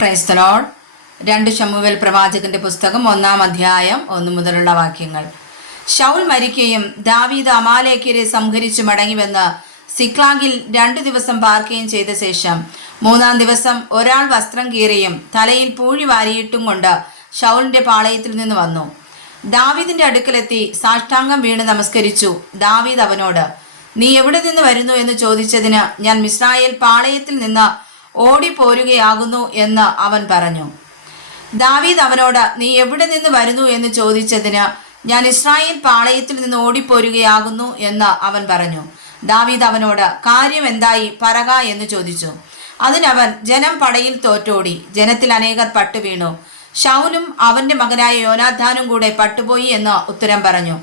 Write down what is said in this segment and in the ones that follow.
Praise the Lord. 2 ശമൂവേൽ പ്രവാചകന്റെ പുസ്തകം 1-ാം അധ്യായം 1 മുതലുള്ള വാക്യങ്ങൾ. ശൗൽ മരിക്കുകയും ദാവീദ് അമാലേക്യരെ സംഹരിച്ചു മടങ്ങിവെന്ന് സിക്ലാഗിൽ 2 ദിവസം പാർക്കുകയും ചെയ്ത ശേഷം 3-ാം ദിവസം ഒരാൾ വസ്ത്രം കീറിയും തലയിൽ പൂഴി വാരിയിട്ടും കൊണ്ട് ശൗലിന്റെ പാളയത്തിൽ നിന്ന് വന്നു. ദാവീദിന്റെ അടുക്കലെത്തി സാഷ്ടാംഗം വീണ് നമസ്കരിച്ചു. ദാവീദ് അവനോട്, നീ എവിടെ നിന്ന് വരുന്നു എന്ന് ചോദിച്ചതിന്, ഞാൻ മിസ്രായേൽ പാളയത്തിൽ നിന്ന് ഓടിപ്പോരുകയാകുന്നു എന്ന് അവൻ പറഞ്ഞു. ദാവീദ് അവനോട്, നീ എവിടെ നിന്ന് വരുന്നു എന്ന് ചോദിച്ചതിന്, ഞാൻ ഇസ്രായേൽ പാളയത്തിൽ നിന്ന് ഓടിപ്പോരുകയാകുന്നു എന്ന് അവൻ പറഞ്ഞു. ദാവീദ് അവനോട്, കാര്യം എന്തായി, പറക എന്ന് ചോദിച്ചു. അതിനവൻ, ജനം പടയിൽ തോറ്റോടി, ജനത്തിൽ അനേകർ പട്ടുവീണു, ശൗലും അവന്റെ മകനായ യോനാഥാനും കൂടെ പട്ടുപോയി എന്ന് ഉത്തരം പറഞ്ഞു.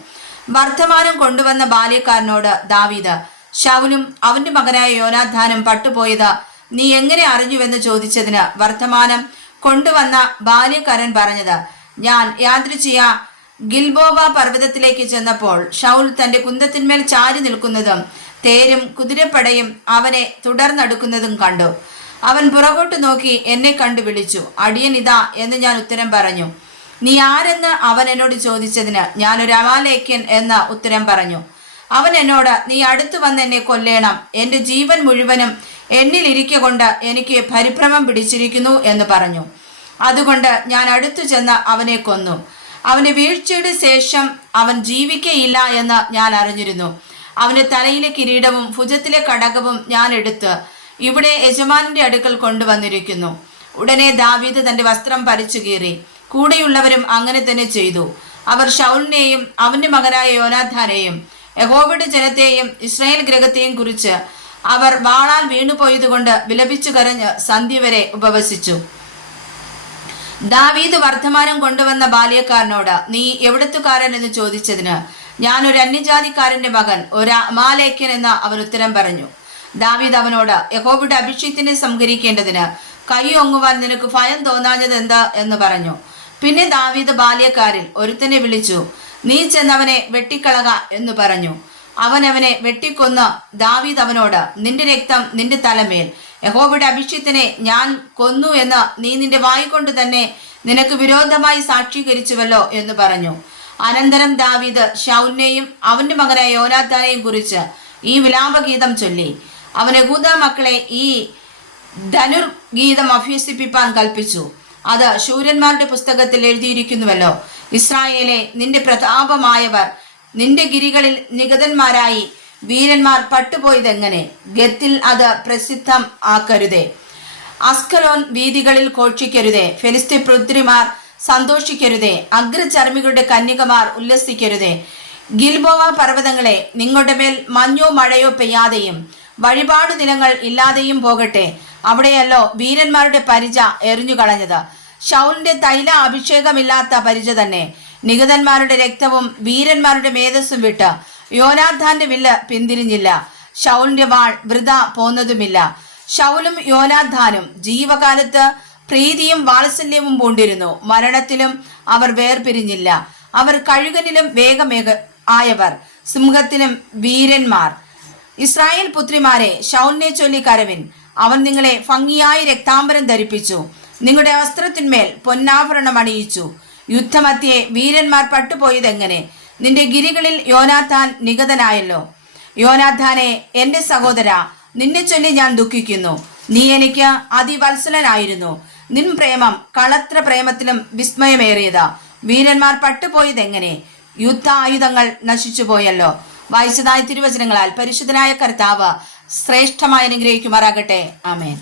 വർത്തമാനം കൊണ്ടുവന്ന ബാല്യക്കാരനോട് ദാവീദ്, ശൗലും അവന്റെ മകനായ യോനാഥാനും പട്ടുപോയത് നീ എങ്ങനെ അറിഞ്ഞുവെന്ന് ചോദിച്ചതിന്, വർത്തമാനം കൊണ്ടുവന്ന ബാല്യക്കാരൻ പറഞ്ഞത്, ഞാൻ യാദൃച്ഛിക ഗിൽബോവ പർവ്വതത്തിലേക്ക് ചെന്നപ്പോൾ ശൗൽ തന്റെ കുന്തത്തിന്മേൽ ചാരി നിൽക്കുന്നതും തേരും കുതിരപ്പടയും അവനെ തുടർന്നെടുക്കുന്നതും കണ്ടു. അവൻ പുറകോട്ട് നോക്കി എന്നെ കണ്ടു വിളിച്ചു. അടിയൻ ഇതാ എന്ന് ഞാൻ ഉത്തരം പറഞ്ഞു. നീ ആരെന്ന് അവൻ എന്നോട് ചോദിച്ചതിന്, ഞാനൊരു അമാലേക്യൻ എന്ന് ഉത്തരം പറഞ്ഞു. അവൻ എന്നോട്, നീ അടുത്തു വന്ന് എന്നെ കൊല്ലേണം, എന്റെ ജീവൻ മുഴുവനും എന്നിലിരിക്ക കൊണ്ട് എനിക്ക് പരിഭ്രമം പിടിച്ചിരിക്കുന്നു എന്ന് പറഞ്ഞു. അതുകൊണ്ട് ഞാൻ അടുത്തു ചെന്ന് അവനെ കൊന്നു. അവന്റെ വീഴ്ചയുടെ ശേഷം അവൻ ജീവിക്കയില്ല എന്ന് ഞാൻ അറിഞ്ഞിരുന്നു. അവന്റെ തലയിലെ കിരീടവും ഭുജത്തിലെ കടകവും ഞാൻ എടുത്ത് ഇവിടെ യജമാനന്റെ അടുക്കൽ കൊണ്ടുവന്നിരിക്കുന്നു. ഉടനെ ദാവീദ് തന്റെ വസ്ത്രം പരിച്ചു കീറി. കൂടെയുള്ളവരും അങ്ങനെ തന്നെ ചെയ്തു. അവർ ശൗലിനെയും അവന്റെ മകനായ യോനാഥാനെയും യഹോവയുടെ ജനത്തെയും ഇസ്രായേൽ ഗൃഹത്തെയും കുറിച്ച് അവർ വാളാൽ വീണുപോയതുകൊണ്ട് വിലപിച്ചു കരഞ്ഞ് സന്ധ്യ വരെ ഉപവസിച്ചു. ദാവീദ് വർത്തമാനം കൊണ്ടുവന്ന ബാല്യക്കാരനോട്, നീ എവിടത്തുകാരൻ എന്ന് ചോദിച്ചതിന്, ഞാനൊരു അന്യജാതിക്കാരന്റെ മകൻ, ഒരു അമാലേക്യൻ എന്ന് അവൻ ഉത്തരം പറഞ്ഞു. ദാവീദ് അവനോട്, യഹോവയുടെ അഭിഷിക്തനെ സംഹരിക്കേണ്ടതിന് കൈ ഒങ്ങുവാൻ നിനക്ക് ഭയം തോന്നാഞ്ഞത് എന്താ എന്ന് പറഞ്ഞു. പിന്നെ ദാവീദ് ബാല്യക്കാരിൽ ഒരുത്തനെ വിളിച്ചു, നീ ചെന്നവനെ വെട്ടിക്കളക എന്ന് പറഞ്ഞു. അവൻ അവനെ വെട്ടിക്കൊന്ന്. ദാവീദ് അവനോട്, നിന്റെ രക്തം നിന്റെ തലമേൽ, യഹോവയുടെ അഭിഷിക്തനെ ഞാൻ കൊന്നു എന്ന് നീ നിന്റെ വായിക്കൊണ്ട് തന്നെ നിനക്ക് വിരോധമായി സാക്ഷീകരിച്ചുവല്ലോ എന്ന് പറഞ്ഞു. അനന്തരം ദാവീദ് ശൗലിനെയും അവന്റെ മകനായ യോനാഥാനെയും കുറിച്ച് ഈ വിലാപഗീതം ചൊല്ലി. അവൻ യഹൂദാ മക്കളെ ഈ ധനുർഗീതം അഭ്യസിപ്പിപ്പാൻ കൽപ്പിച്ചു. അത് ശൂരന്മാരുടെ പുസ്തകത്തിൽ എഴുതിയിരിക്കുന്നുവല്ലോ. ഇസ്രായേലെ, നിന്റെ പ്രതാപമായവർ നിന്റെ ഗിരികളിൽ നിഗതന്മാരായി വീരന്മാർ പട്ടുപോയതെങ്ങനെ? ഗത്തിൽ അത് പ്രസിദ്ധം ആക്കരുതേ. അസ്കലോൻ വീതികളിൽ ഘോഷിക്കരുതേ. ഫെലിസ്ത്യ പുത്രിമാർ സന്തോഷിക്കരുതേ. അഗ്രചർമ്മികളുടെ കന്യകമാർ ഉല്ലസിക്കരുതേ. ഗിൽബോവ പർവ്വതങ്ങളെ, നിങ്ങളുടെ മേൽ മഞ്ഞോ മഴയോ പെയ്യാതെയും വഴിപാടു ദിനങ്ങൾ ഇല്ലാതെയും പോകട്ടെ. അവിടെയല്ലോ വീരന്മാരുടെ പരിച എറിഞ്ഞുകളഞ്ഞത്. ശൗലിന്റെ തൈല അഭിഷേകമില്ലാത്ത പരിച തന്നെ. നിഗതന്മാരുടെ രക്തവും വീരന്മാരുടെ മേധസ്സും വിട്ട് യോനാഥാന്റെ വില്ല് പിന്തിരിഞ്ഞില്ല. ശൗലിന്റെ വാൾ വൃഥ പോന്നതുമില്ല. ശൗലും യോനാഥാനും ജീവകാലത്ത് പ്രീതിയും വാത്സല്യവും പൂണ്ടിരുന്നു. മരണത്തിലും അവർ വേർപിരിഞ്ഞില്ല. അവർ കഴുകനിലും ആയവർ, സിംഹത്തിലും വീരന്മാർ. ഇസ്രായേൽ പുത്രിമാരെ, ശൗലിനെ ചൊല്ലി കരവിൻ. അവൻ നിങ്ങളെ ഭംഗിയായി രക്താംബരം ധരിപ്പിച്ചു, നിങ്ങളുടെ വസ്ത്രത്തിന്മേൽ പൊന്നാഭരണം അണിയിച്ചു. യുദ്ധമധ്യേ വീരന്മാർ പട്ടുപോയതെങ്ങനെ? നിന്റെ ഗിരികളിൽ യോനാഥാൻ നിഗതനായല്ലോ. യോനാഥാനെ, എന്റെ സഹോദര, നിന്നെ ചൊല്ലി ഞാൻ ദുഃഖിക്കുന്നു. നീ എനിക്ക് അതിവത്സലനായിരുന്നു. നിൻ പ്രേമം കളത്ര പ്രേമത്തിലും വിസ്മയമേറിയതാ. വീരന്മാർ പട്ടുപോയതെങ്ങനെ? യുദ്ധ ആയുധങ്ങൾ നശിച്ചുപോയല്ലോ. വായിച്ചതായ തിരുവചനങ്ങളാൽ പരിശുദ്ധനായ കർത്താവ് ശ്രേഷ്ഠമായി അനുഗ്രഹിക്കുമാറാകട്ടെ. ആമേൻ.